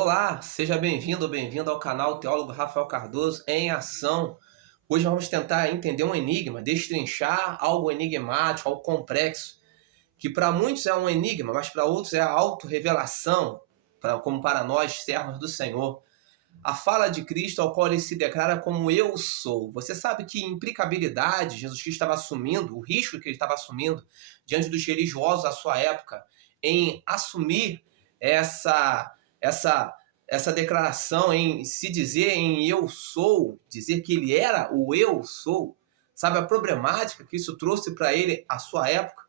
Olá, seja bem-vindo ou bem-vinda ao canal Teólogo Rafael Cardoso em Ação. Hoje vamos tentar entender um enigma, destrinchar algo enigmático, algo complexo, que para muitos é um enigma, mas para outros é a autorrevelação, como para nós, servos do Senhor. A fala de Cristo ao qual ele se declara como eu sou. Você sabe que implicabilidade Jesus Cristo estava assumindo, o risco que ele estava assumindo diante dos religiosos da sua época, em assumir essa essa essa declaração, em se dizer em eu sou, dizer que ele era o eu sou, sabe a problemática que isso trouxe para ele à sua época?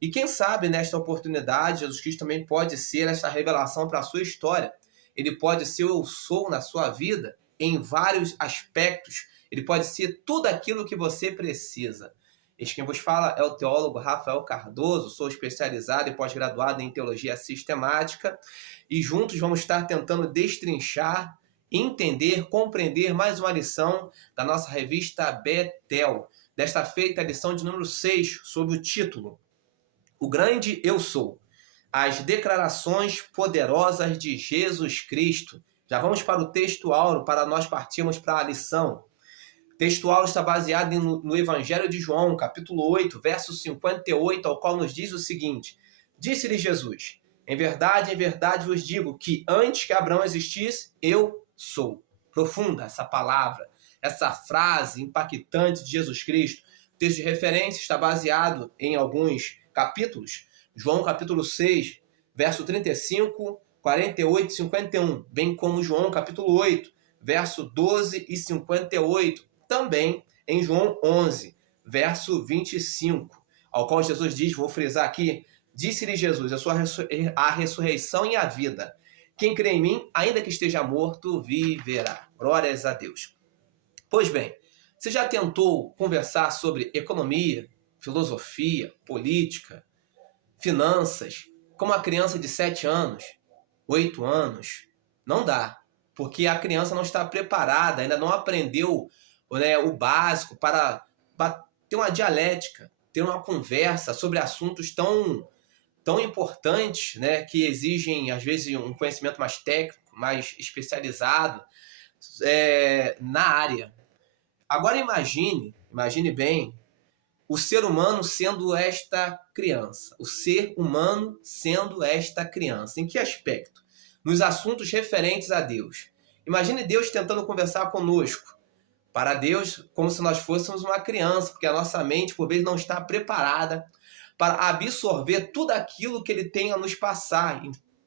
E quem sabe nesta oportunidade Jesus Cristo também pode ser essa revelação para a sua história. Ele pode ser o eu sou na sua vida em vários aspectos. Ele pode ser tudo aquilo que você precisa. Este quem vos fala é o teólogo Rafael Cardoso, sou especializado e pós-graduado em teologia sistemática e juntos vamos estar tentando destrinchar, entender, compreender mais uma lição da nossa revista Betel. Desta feita, a lição de número 6, sob o título O Grande Eu Sou, as declarações poderosas de Jesus Cristo. Já vamos para o texto áureo, para nós partirmos para a lição. O texto áureo está baseado no Evangelho de João, capítulo 8, verso 58, ao qual nos diz o seguinte: Disse-lhe Jesus, em verdade vos digo que antes que Abraão existisse, eu sou. Profunda essa palavra, essa frase impactante de Jesus Cristo. O texto de referência está baseado em alguns capítulos, João capítulo 6, verso 35, 48 e 51, bem como João capítulo 8, verso 12 e 58, também em João 11, verso 25, ao qual Jesus diz, vou frisar aqui, disse-lhe Jesus, a ressurreição e a vida. Quem crê em mim, ainda que esteja morto, viverá. Glórias a Deus. Pois bem, você já tentou conversar sobre economia, filosofia, política, finanças, com uma criança de 7 anos, 8 anos? Não dá, porque a criança não está preparada, ainda não aprendeu, né, o básico para ter uma dialética, ter uma conversa sobre assuntos tão importantes, né, que exigem, às vezes, um conhecimento mais técnico, mais especializado na área. Agora imagine bem, o ser humano sendo esta criança. O ser humano sendo esta criança. Em que aspecto? Nos assuntos referentes a Deus. Imagine Deus tentando conversar conosco. Para Deus, como se nós fôssemos uma criança, porque a nossa mente, por vezes, não está preparada para absorver tudo aquilo que Ele tem a nos passar.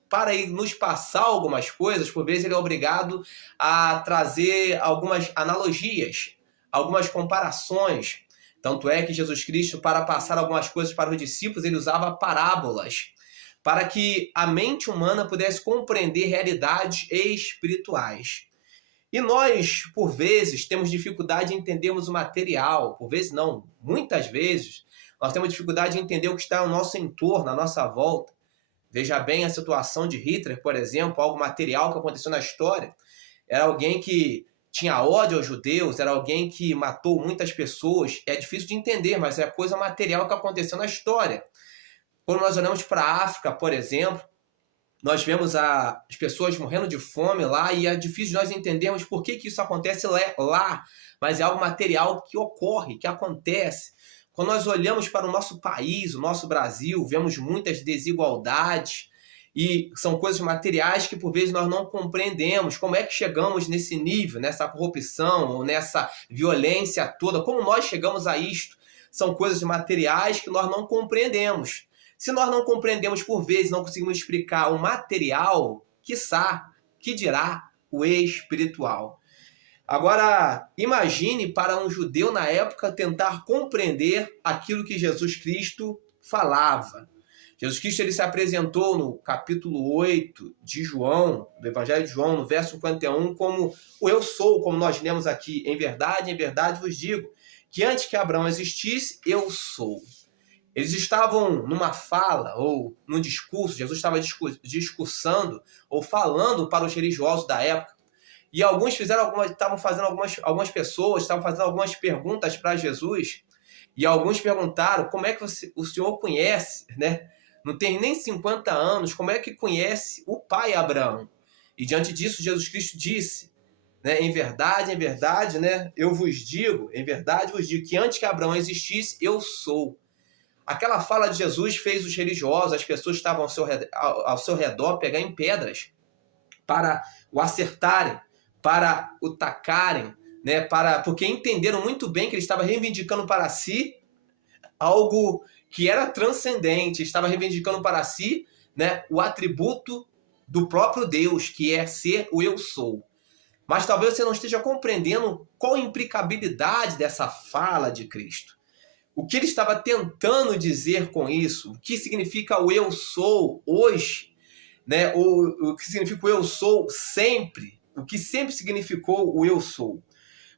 Para Ele nos passar algumas coisas, por vezes Ele é obrigado a trazer algumas analogias, algumas comparações. Tanto é que Jesus Cristo, para passar algumas coisas para os discípulos, ele usava parábolas, para que a mente humana pudesse compreender realidades espirituais. E nós, por vezes, temos dificuldade em entendermos o material. Por vezes não, muitas vezes, nós temos dificuldade em entender o que está ao nosso entorno, à nossa volta. Veja bem a situação de Hitler, por exemplo, algo material que aconteceu na história. Era alguém que tinha ódio aos judeus, era alguém que matou muitas pessoas. É difícil de entender, mas é coisa material que aconteceu na história. Quando nós olhamos para a África, por exemplo, nós vemos as pessoas morrendo de fome lá e é difícil nós entendermos por que isso acontece lá, mas é algo material que ocorre, que acontece. Quando nós olhamos para o nosso país, o nosso Brasil, vemos muitas desigualdades, e são coisas materiais que por vezes nós não compreendemos. Como é que chegamos nesse nível, nessa corrupção, ou nessa violência toda? Como nós chegamos a isto? São coisas materiais que nós não compreendemos. Se nós não compreendemos por vezes, não conseguimos explicar o material, quiçá, que dirá o espiritual. Agora, imagine para um judeu na época tentar compreender aquilo que Jesus Cristo falava. Jesus Cristo ele se apresentou no capítulo 8 de João, do Evangelho de João, no verso 51, como o eu sou, como nós lemos aqui. Em verdade vos digo, que antes que Abraão existisse, eu sou. Eles estavam numa fala ou num discurso, Jesus estava discursando ou falando para os religiosos da época. E algumas algumas pessoas estavam fazendo algumas perguntas para Jesus. E alguns perguntaram, como é que o senhor conhece, né? Não tem nem 50 anos, como é que conhece o pai Abraão? E diante disso, Jesus Cristo disse, né, em verdade, né, eu vos digo, em verdade vos digo, que antes que Abraão existisse, eu sou. Aquela fala de Jesus fez os religiosos, as pessoas que estavam ao seu redor, pegar em pedras para o acertarem, para o tacarem, né, porque entenderam muito bem que ele estava reivindicando para si algo que era transcendente, estava reivindicando para si, né, o atributo do próprio Deus, que é ser o eu sou. Mas talvez você não esteja compreendendo qual a implicabilidade dessa fala de Cristo. O que ele estava tentando dizer com isso? O que significa o eu sou hoje? Né? O que significa o eu sou sempre? O que sempre significou o eu sou?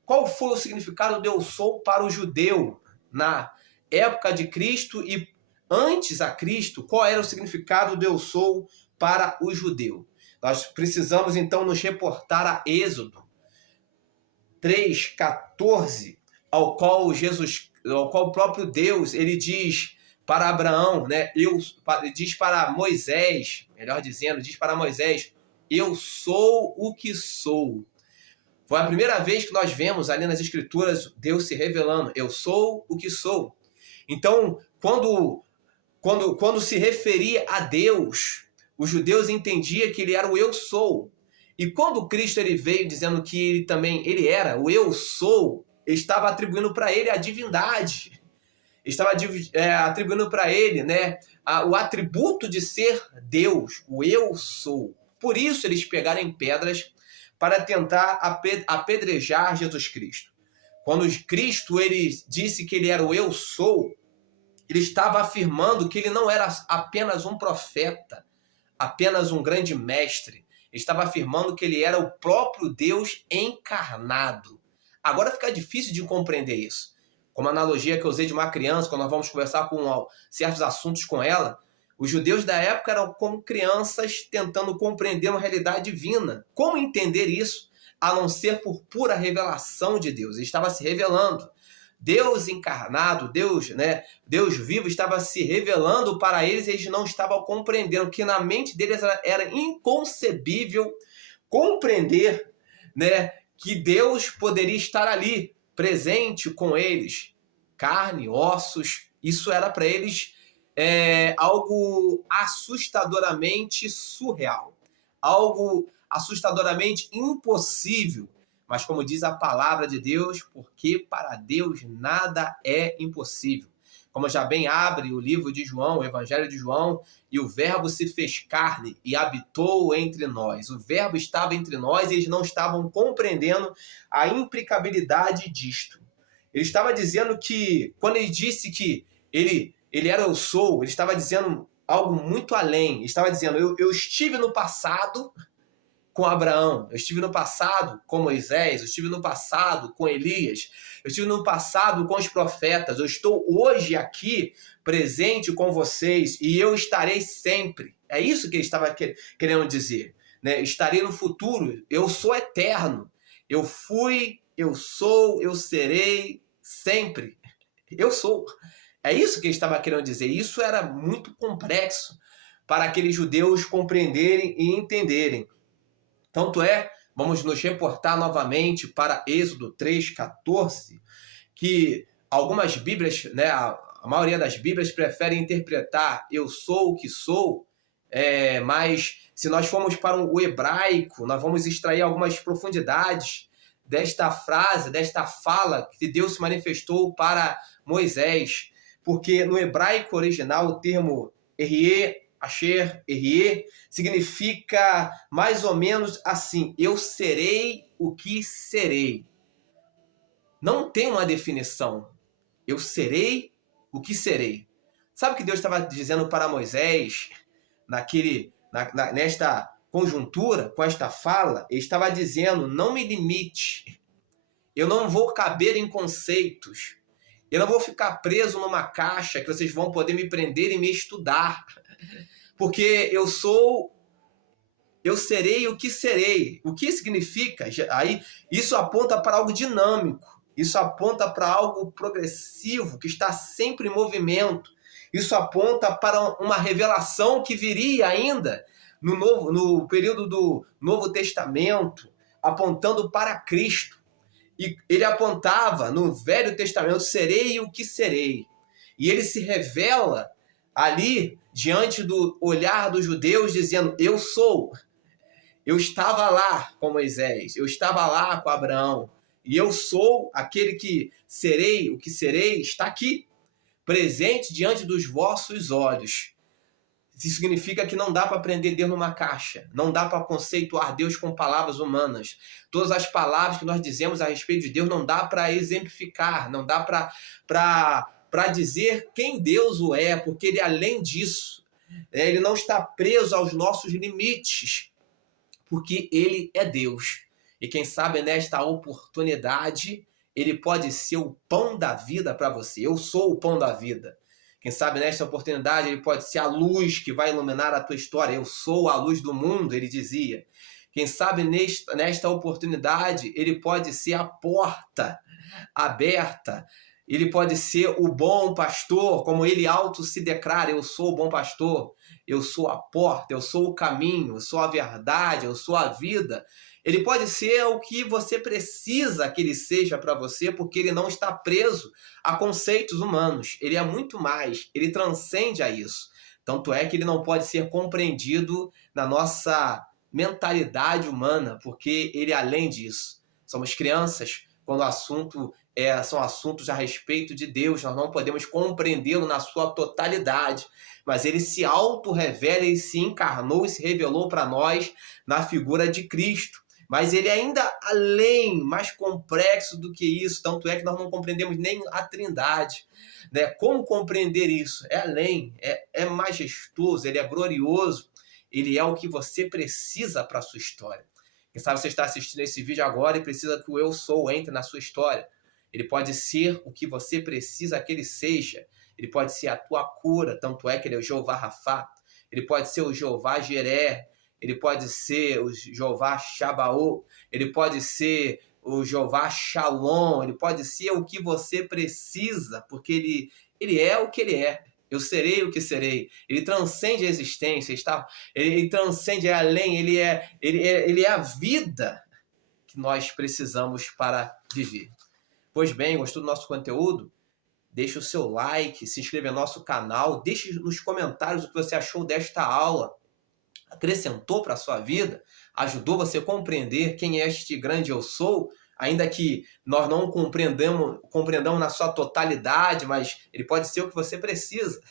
Qual foi o significado do eu sou para o judeu na época de Cristo e antes a Cristo? Qual era o significado do eu sou para o judeu? Nós precisamos então nos reportar a Êxodo 3:14, ao qual o próprio Deus ele diz para Abraão, né? Diz para Moisés, melhor dizendo, diz para Moisés: eu sou o que sou. Foi a primeira vez que nós vemos ali nas Escrituras Deus se revelando: eu sou o que sou. Então, quando se referia a Deus, os judeus entendiam que ele era o eu sou. E quando Cristo ele veio dizendo que ele era o eu sou, ele estava atribuindo para ele a divindade. Estava atribuindo para ele, né, o atributo de ser Deus, o eu sou. Por isso eles pegaram em pedras para tentar apedrejar Jesus Cristo. Quando Cristo ele disse que ele era o eu sou, ele estava afirmando que ele não era apenas um profeta, apenas um grande mestre. Ele estava afirmando que ele era o próprio Deus encarnado. Agora fica difícil de compreender isso. Como a analogia que eu usei de uma criança, quando nós vamos conversar com certos assuntos com ela, os judeus da época eram como crianças tentando compreender uma realidade divina. Como entender isso, a não ser por pura revelação de Deus? Ele estava se revelando. Deus encarnado, Deus, né, Deus vivo, estava se revelando para eles e eles não estavam compreendendo, que na mente deles era inconcebível compreender, né, que Deus poderia estar ali, presente com eles, carne, ossos. Isso era para eles algo assustadoramente surreal, algo assustadoramente impossível. Mas como diz a palavra de Deus, porque para Deus nada é impossível. Como já bem abre o livro de João, o Evangelho de João, e o verbo se fez carne e habitou entre nós. O verbo estava entre nós e eles não estavam compreendendo a implicabilidade disto. Ele estava dizendo que, quando ele disse que ele era eu sou, ele estava dizendo algo muito além. Ele estava dizendo, eu estive no passado com Abraão, eu estive no passado com Moisés, eu estive no passado com Elias, eu estive no passado com os profetas, eu estou hoje aqui presente com vocês e eu estarei sempre. É isso que ele estava querendo dizer, né? Estarei no futuro, eu sou eterno, eu fui, eu sou, eu serei sempre. Eu sou. É isso que ele estava querendo dizer. Isso era muito complexo para aqueles judeus compreenderem e entenderem. Tanto vamos nos reportar novamente para Êxodo 3:14, que algumas Bíblias, né, a maioria das Bíblias prefere interpretar eu sou o que sou, mas se nós formos para o hebraico, nós vamos extrair algumas profundidades desta frase, desta fala que Deus se manifestou para Moisés, porque no hebraico original o termo Erie, Asher, Erie, significa mais ou menos assim: eu serei o que serei. Não tem uma definição. Eu serei o que serei. Sabe o que Deus estava dizendo para Moisés nesta conjuntura, com esta fala? Ele estava dizendo: não me limite. Eu não vou caber em conceitos. Eu não vou ficar preso numa caixa que vocês vão poder me prender e me estudar. Porque eu serei o que serei. O que significa? Aí, isso aponta para algo dinâmico. Isso aponta para algo progressivo, que está sempre em movimento. Isso aponta para uma revelação que viria ainda no período do Novo Testamento, apontando para Cristo. E ele apontava no Velho Testamento, serei o que serei. E ele se revela ali, diante do olhar dos judeus, dizendo, eu sou. Eu estava lá com Moisés, eu estava lá com Abraão, e eu sou aquele que serei, o que serei, está aqui, presente diante dos vossos olhos. Isso significa que não dá para aprender Deus numa caixa, não dá para conceituar Deus com palavras humanas. Todas as palavras que nós dizemos a respeito de Deus não dá para exemplificar, não dá para dizer quem Deus o é, porque ele além disso, ele não está preso aos nossos limites, porque ele é Deus. E quem sabe nesta oportunidade, ele pode ser o pão da vida para você. Eu sou o pão da vida. Quem sabe nesta oportunidade, ele pode ser a luz que vai iluminar a tua história. Eu sou a luz do mundo, ele dizia. Quem sabe nesta oportunidade, ele pode ser a porta aberta. Ele pode ser o bom pastor, como ele auto se declara, eu sou o bom pastor, eu sou a porta, eu sou o caminho, eu sou a verdade, eu sou a vida. Ele pode ser o que você precisa que ele seja para você, porque ele não está preso a conceitos humanos. Ele é muito mais, ele transcende a isso. Tanto é que ele não pode ser compreendido na nossa mentalidade humana, porque ele é além disso. Somos crianças, quando o assunto são assuntos a respeito de Deus, nós não podemos compreendê-lo na sua totalidade, mas ele se auto-revela, ele se encarnou e se revelou para nós na figura de Cristo. Mas ele é ainda além, mais complexo do que isso, tanto é que nós não compreendemos nem a Trindade. Né? Como compreender isso? É além, é majestoso, ele é glorioso, ele é o que você precisa para a sua história. Quem sabe você está assistindo esse vídeo agora e precisa que o eu sou entre na sua história. Ele pode ser o que você precisa que ele seja. Ele pode ser a tua cura, tanto é que ele é o Jeová Rafá. Ele pode ser o Jeová Jeré. Ele pode ser o Jeová Shabaô. Ele pode ser o Jeová Shalom. Ele pode ser o que você precisa, porque ele é o que ele é. Eu serei o que serei. Ele transcende a existência. Ele transcende além. Ele é a vida que nós precisamos para viver. Pois bem, gostou do nosso conteúdo? Deixe o seu like, se inscreva no nosso canal, deixe nos comentários o que você achou desta aula. Acrescentou para a sua vida? Ajudou você a compreender quem é este grande eu sou? Ainda que nós não compreendamos na sua totalidade, mas ele pode ser o que você precisa.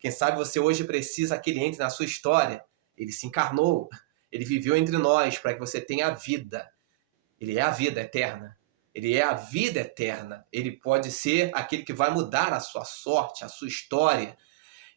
Quem sabe você hoje precisa que ele entre na sua história. Ele se encarnou, ele viveu entre nós para que você tenha vida. Ele é a vida eterna. Ele é a vida eterna. Ele pode ser aquele que vai mudar a sua sorte, a sua história.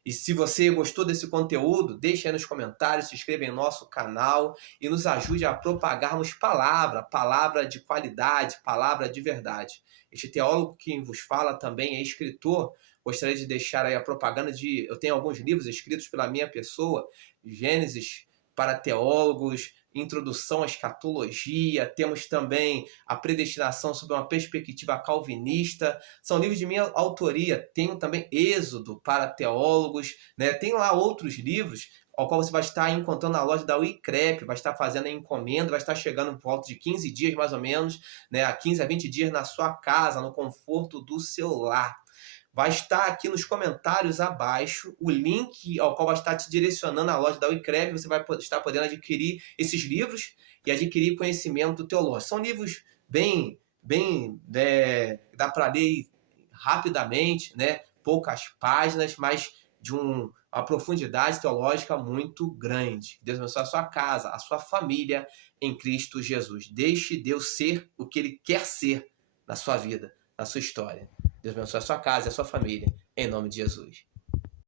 E se você gostou desse conteúdo, deixe aí nos comentários, se inscreva em nosso canal e nos ajude a propagarmos palavra de qualidade, palavra de verdade. Este teólogo que vos fala também é escritor. Gostaria de deixar aí a propaganda eu tenho alguns livros escritos pela minha pessoa, Gênesis para teólogos, Introdução à Escatologia, temos também a Predestinação sob uma perspectiva calvinista, são livros de minha autoria. Tenho também Êxodo para teólogos, né? Tem lá outros livros ao qual você vai estar encontrando na loja da Uicrep, vai estar fazendo a encomenda, vai estar chegando por volta de 15 dias mais ou menos, né? A 15 a 20 dias na sua casa, no conforto do seu lar. Vai estar aqui nos comentários abaixo o link ao qual vai estar te direcionando à loja da Uicrep. Você vai estar podendo adquirir esses livros e adquirir conhecimento teológico. São livros dá para ler rapidamente, né? Poucas páginas, mas de uma profundidade teológica muito grande. Deus abençoe a sua casa, a sua família em Cristo Jesus. Deixe Deus ser o que Ele quer ser na sua vida, na sua história. Deus abençoe a sua casa e a sua família, em nome de Jesus.